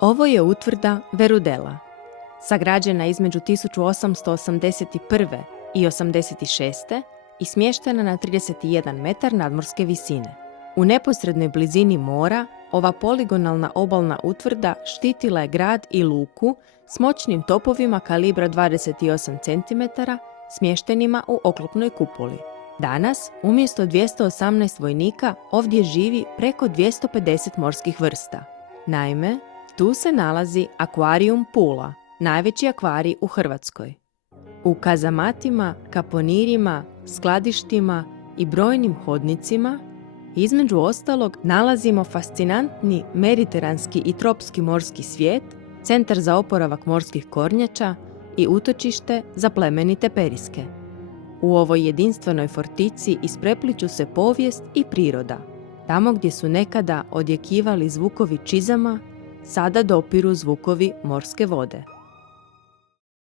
Ovo je utvrda Verudela, sagrađena između 1881. i 86. i smještena na 31 metar nadmorske visine. U neposrednoj blizini mora, ova poligonalna obalna utvrda štitila je grad i luku s moćnim topovima kalibra 28 cm smještenima u oklopnoj kupoli. Danas, umjesto 218 vojnika, ovdje živi preko 250 morskih vrsta. Naime, tu se nalazi Akvarijum Pula, najveći akvarij u Hrvatskoj. U kazamatima, kaponirima, skladištima i brojnim hodnicima, između ostalog, nalazimo fascinantni mediteranski i tropski morski svijet, centar za oporavak morskih kornjača i utočište za plemenite periske. U ovoj jedinstvenoj fortici isprepliću se povijest i priroda. Tamo gdje su nekada odjekivali zvukovi čizama, sada dopiru zvukovi morske vode.